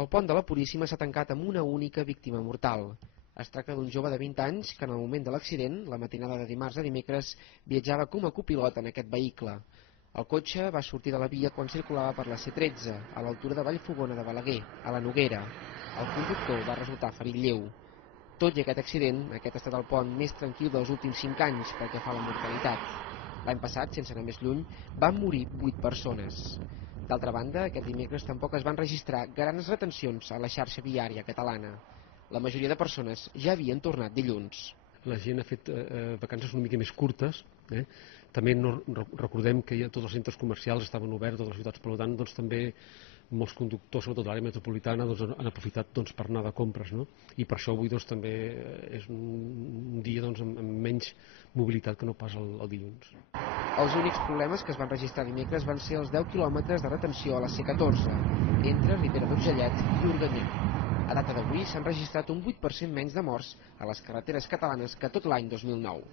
El pont de la Puríssima s'ha tancat amb una única víctima mortal. Es tracta d'un jove de 20 anys que en el moment de l'accident, la matinada de dimarts a dimecres, viatjava com a copilot en aquest vehicle. El cotxe va sortir de la via quan circulava per la C13, a l'altura de Vallfogona de Balaguer, a la Noguera. El conductor va resultar ferit lleu. Tot i aquest accident, aquest ha estat el pont més tranquil dels últims 5 anys pel que fa a la mortalitat. L'any passat, sense anar més lluny, van morir 8 persones. D'altra banda, aquest dimecres tampoc es van registrar grans retencions a la xarxa viària catalana. La majoria de persones ja havien tornat dilluns. La gent ha fet vacances una mica més curtes. També recordem que ja tots els centres comercials estaven oberts, totes les ciutats, per tant, doncs, també molts conductors, sobretot l'àrea metropolitana, doncs, han aprofitat per anar de compres, no? I per això avui doncs, també és un dia doncs, amb menys mobilitat que no pas el dilluns. Els únics problemes que es van registrar dimecres van ser els 10 quilòmetres de retenció a la C14, entre Ribera d'Urgellet i Organyà. A data d'avui s'han registrat un 8% menys de morts a les carreteres catalanes que tot l'any 2009.